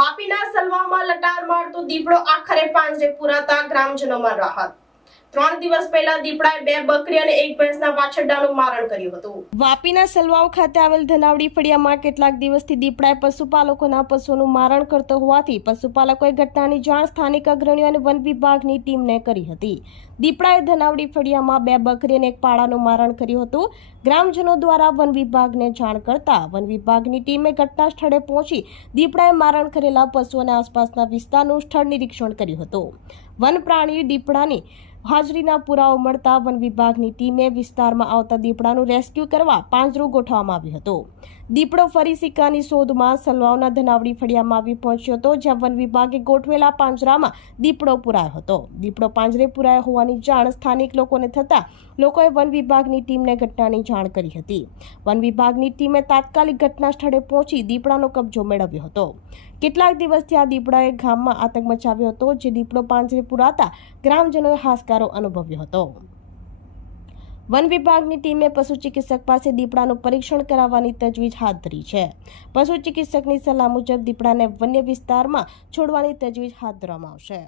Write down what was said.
વાપીના સલવામાં લટાર મારતો દીપડો આખરે પાંજરે પુરાતા ગ્રામજનોમાં રાહત. ત્રણ વાપીના સલવાવ ખાતે આવેલ ધનાવડી ફળિયામાં કેટલાક દિવસથી દીપડાએ પશુપાલકોના પશુઓનું મારણ કરતો હોવાથી પશુપાલકોએ ઘટનાની જાણ સ્થાનિક અગ્રણીઓ અને વન વિભાગની ટીમને કરી હતી. દીપડાએ ધનાવડી ફળિયામાં બે બકરી અને એક પાડાનું મારણ કર્યું હતું. ગ્રામજનો દ્વારા વન વિભાગને જાણ કરતા વન વિભાગની ટીમે ઘટના સ્થળે પહોંચી દીપડાએ મારણ કરેલા પશુ અને આસપાસના વિસ્તારનું સ્થળ નિરીક્ષણ કર્યું હતું. વન પ્રાણી દીપડાની હાજરીના પુરાવો મળતા વન વિભાગની ટીમે વિસ્તારમાં આવતા દીપડાનું રેસ્ક્યુ કરવા પાંજરું ગોઠવવામાં આવ્યું હતું. દીપડો ફરી સિક્કાની શોધમાં સલવાવના ધનાવડી ફળિયામાં આવી પહોંચ્યો હતો, જ્યાં વન વિભાગે ગોઠવેલા પાંજરામાં દીપડો પુરાયો હતો. દીપડો પાંજરે પુરાયો હોવાની જાણ સ્થાનિક લોકોને થતાં લોકોએ વન વિભાગની ટીમને ઘટનાની જાણ કરી હતી. વન વિભાગની ટીમે તાત્કાલિક ઘટના સ્થળે પહોંચી દીપડાનો કબજો મેળવ્યો હતો. કેટલાક દિવસથી આ દીપડાએ ગામમાં આતંક મચાવ્યો હતો, જે દીપડો પાંજરે પુરાતા ગ્રામજનોએ હાશકારો અનુભવ્યો હતો. વન વિભાગની ટીમે પશુ ચિકિત્સક પાસે દીપડાનું પરીક્ષણ કરાવવાની તજવીજ હાથ ધરી છે. પશુ ચિકિત્સકની સલાહ મુજબ દીપડાને વન્ય વિસ્તારમાં છોડવાની તજવીજ હાથ ધરવામાં આવશે.